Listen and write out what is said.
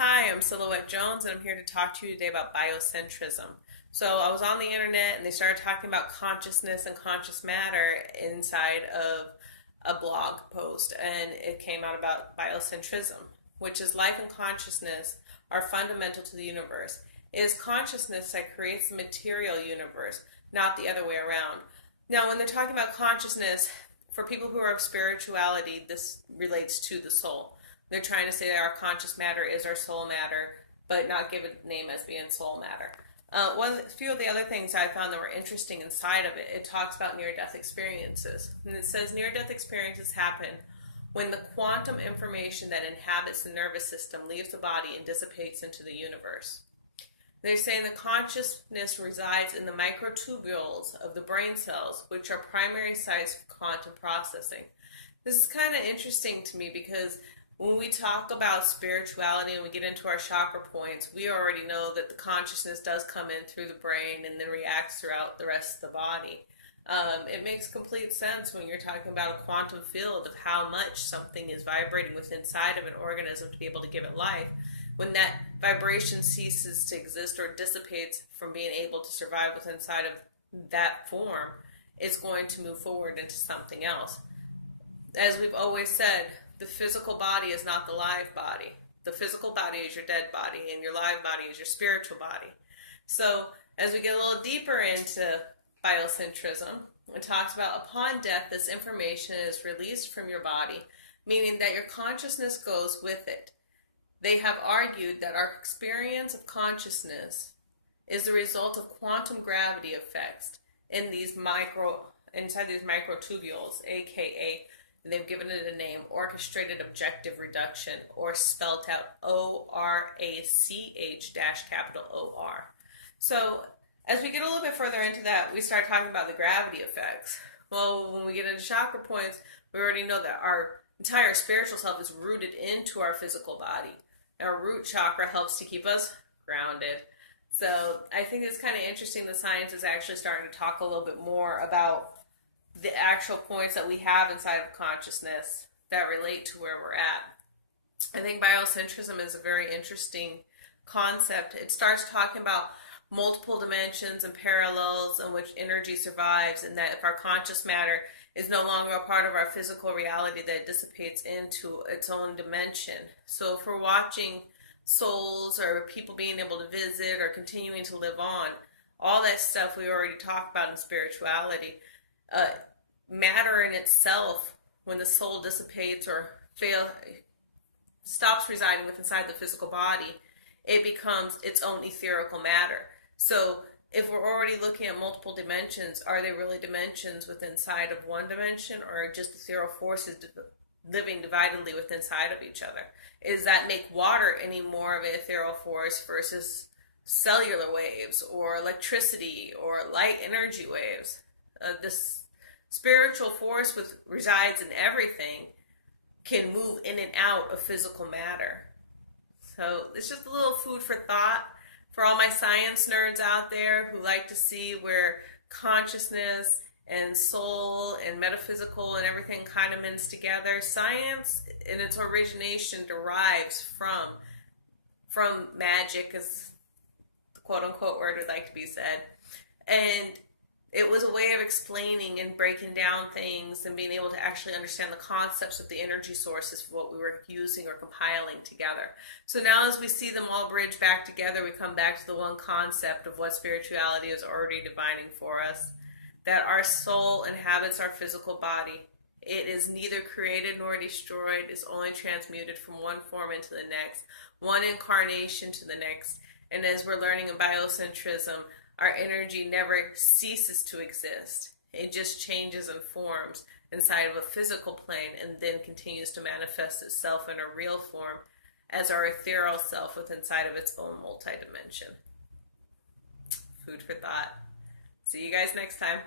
Hi, I'm Silhouette Jones, and I'm here to talk to you today about biocentrism. So, I was on the internet and they started talking about consciousness and conscious matter inside of a blog post, and it came out about biocentrism, which is life and consciousness are fundamental to the universe. It is consciousness that creates the material universe, not the other way around. Now, when they're talking about consciousness, for people who are of spirituality, this relates to the soul. They're trying to say that our conscious matter is our soul matter, but not give it a name as being soul matter. A few of the other things I found that were interesting inside of it, it talks about near-death experiences. And it says near-death experiences happen when the quantum information that inhabits the nervous system leaves the body and dissipates into the universe. They're saying that consciousness resides in the microtubules of the brain cells, which are primary sites for quantum processing. This is kind of interesting to me because when we talk about spirituality and we get into our chakra points, we already know that the consciousness does come in through the brain and then reacts throughout the rest of the body. It makes complete sense when you're talking about a quantum field of how much something is vibrating within inside of an organism to be able to give it life. When that vibration ceases to exist or dissipates from being able to survive within inside of that form, it's going to move forward into something else. As we've always said, the physical body is not the live body. The physical body is your dead body, and your live body is your spiritual body. So, as we get a little deeper into biocentrism, it talks about upon death, this information is released from your body, meaning that your consciousness goes with it. They have argued that our experience of consciousness is the result of quantum gravity effects inside these microtubules, aka they've given it a name, orchestrated objective reduction, or spelt out ORACH dash capital OR. So as we get a little bit further into that, we start talking about the gravity effects. Well, when we get into chakra points, we already know that our entire spiritual self is rooted into our physical body. Our root chakra helps to keep us grounded. So I think it's kind of interesting the science is actually starting to talk a little bit more about the actual points that we have inside of consciousness that relate to where we're at. I think biocentrism is a very interesting concept. It starts talking about multiple dimensions and parallels in which energy survives, and that if our conscious matter is no longer a part of our physical reality, that it dissipates into its own dimension. So if we're watching souls or people being able to visit or continuing to live on, all that stuff we already talked about in spirituality. Matter in itself, when the soul dissipates or stops residing within inside the physical body, it becomes its own etherical matter. So if we're already looking at multiple dimensions, are they really dimensions within inside of one dimension, or just ethereal forces living dividedly within inside of each other? Does that make water any more of an ethereal force versus cellular waves or electricity or light energy waves? This spiritual force which resides in everything can move in and out of physical matter. So it's just a little food for thought for all my science nerds out there who like to see where consciousness and soul and metaphysical and everything kind of mends together. Science in its origination derives from magic, as the quote-unquote word would like to be said. And it was a way of explaining and breaking down things and being able to actually understand the concepts of the energy sources for what we were using or compiling together. So now as we see them all bridge back together, we come back to the one concept of what spirituality is already defining for us, that our soul inhabits our physical body. It is neither created nor destroyed. It's only transmuted from one form into the next, one incarnation to the next. And as we're learning in biocentrism, our energy never ceases to exist. It just changes and forms inside of a physical plane and then continues to manifest itself in a real form as our ethereal self within inside of its own multi-dimension. Food for thought. See you guys next time.